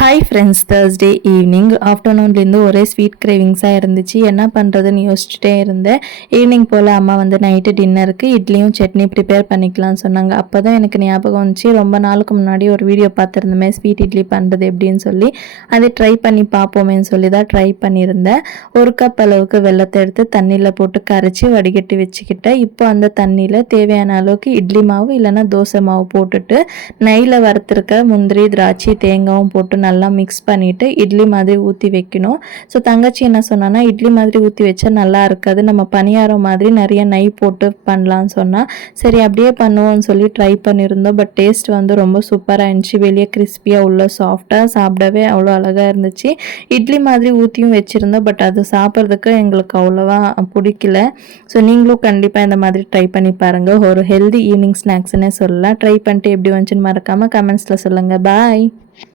Hi friends, Thursday evening ஆஃப்டர்நூன்லேருந்து ஒரே sweet கிரேவிங்ஸாக இருந்துச்சு. என்ன பண்ணுறதுன்னு யோசிச்சுட்டே இருந்தேன். ஈவினிங் போல் அம்மா வந்து நைட்டு டின்னருக்கு இட்லியும் சட்னி ப்ரிப்பேர் பண்ணிக்கலாம்னு சொன்னாங்க. அப்போ தான் எனக்கு ஞாபகம் வந்துச்சு, ரொம்ப நாளுக்கு முன்னாடி ஒரு வீடியோ பார்த்துருந்தோமே ஸ்வீட் இட்லி பண்ணுறது எப்படின்னு சொல்லி. அதை ட்ரை பண்ணி பார்ப்போமேன்னு சொல்லி தான் ட்ரை பண்ணியிருந்தேன். 1 கப் அளவுக்கு வெல்லத்தை எடுத்து தண்ணியில் போட்டு கரைச்சி வடிகட்டி வச்சுக்கிட்டேன். இப்போ அந்த தண்ணியில் தேவையான அளவுக்கு இட்லி மாவு இல்லைன்னா தோசை மாவு போட்டுட்டு நெய்யில் வறுத்துருக்க முந்திரி, திராட்சை, தேங்காயும் போட்டு நல்லா மிக்ஸ் பண்ணிவிட்டு இட்லி மாதிரி ஊற்றி வைக்கணும். ஸோ தங்கச்சி என்ன சொன்னான்னா, இட்லி மாதிரி ஊற்றி வச்சா நல்லா இருக்காது, நம்ம பணியாரம் மாதிரி நிறைய நெய் போட்டு பண்ணலான்னு சொன்னால், சரி அப்படியே பண்ணுவோம்னு சொல்லி ட்ரை பண்ணியிருந்தோம். பட் டேஸ்ட் வந்து ரொம்ப சூப்பராக இருந்துச்சு. வெளியே கிறிஸ்பியாக உள்ள சாஃப்டாக, சாப்பிடவே அவ்வளோ அழகாக இருந்துச்சு. இட்லி மாதிரி ஊற்றியும் வச்சுருந்தோம். பட் அது சாப்பிட்றதுக்கு எங்களுக்கு அவ்வளோவா பிடிக்கல. ஸோ நீங்களும் கண்டிப்பாக இந்த மாதிரி ட்ரை பண்ணி பாருங்கள். ஒரு ஹெல்தி ஈவினிங் ஸ்நாக்ஸ்னே சொல்லலாம். ட்ரை பண்ணிட்டு எப்படி வந்துச்சுன்னு மறக்காமல் கமெண்ட்ஸில் சொல்லுங்கள். பாய்.